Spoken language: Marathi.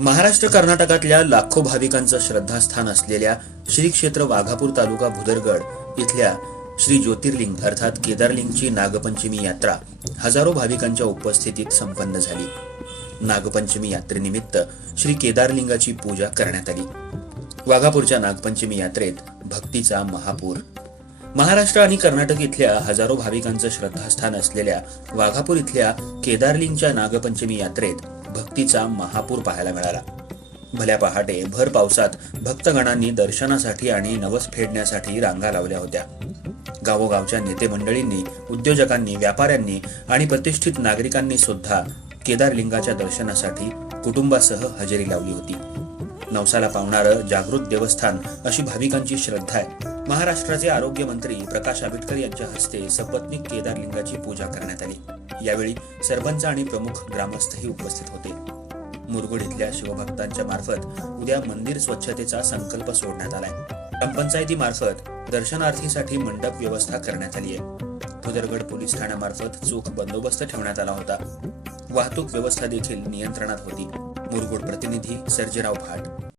महाराष्ट्र कर्नाटकातल्या लाखो भाविकांचं श्रद्धास्थान असलेल्या श्री क्षेत्र वाघापूर तालुका भुदरगड इथल्या श्री ज्योतिर्लिंग अर्थात केदारलिंगची नागपंचमी यात्रा हजारो भाविकांच्या उपस्थितीत संपन्न झाली. नागपंचमी यात्रेनिमित्त श्री केदारलिंगाची पूजा करण्यात आली. वाघापूरच्या नागपंचमी यात्रेत भक्तीचा महापूर. महाराष्ट्र आणि कर्नाटक इथल्या हजारो भाविकांचं श्रद्धास्थान असलेल्या वाघापूर इथल्या केदारलिंगच्या नागपंचमी यात्रेत भक्तीचा महापूर पाहायला मिळाला. भल्या पहाटे भर पावसात भक्तगणांनी दर्शनासाठी आणि नवस फेडण्यासाठी रांगा लावल्या होत्या. गावोगावच्या नेते मंडळींनी उद्योजकांनी व्यापाऱ्यांनी आणि प्रतिष्ठित नागरिकांनी सुद्धा केदारलिंगाच्या दर्शनासाठी कुटुंबासह हजेरी लावली होती. नवसाला पावणारं जागृत देवस्थान अशी भाविकांची श्रद्धा आहे. महाराष्ट्राचे आरोग्य मंत्री प्रकाश आंबेडकर यांच्या हस्ते सपत्नीक केदारलिंगाची पूजा करण्यात आली. यावेळी सरपंच आणि प्रमुख ग्रामस्थही उपस्थित होते. मुरगुड इथल्या शिवभक्तांच्या मार्फत उद्या मंदिर स्वच्छतेचा संकल्प सोडण्यात आलाय. ग्रामपंचायतीमार्फत दर्शनार्थीसाठी मंडप व्यवस्था करण्यात आली आहे भुदरगड पोलीस ठाण्यामार्फत चोख बंदोबस्त ठेवण्यात आला होता. वाहतूक व्यवस्था देखील नियंत्रणात होती. मुरगुड प्रतिनिधी सर्जेराव भाट.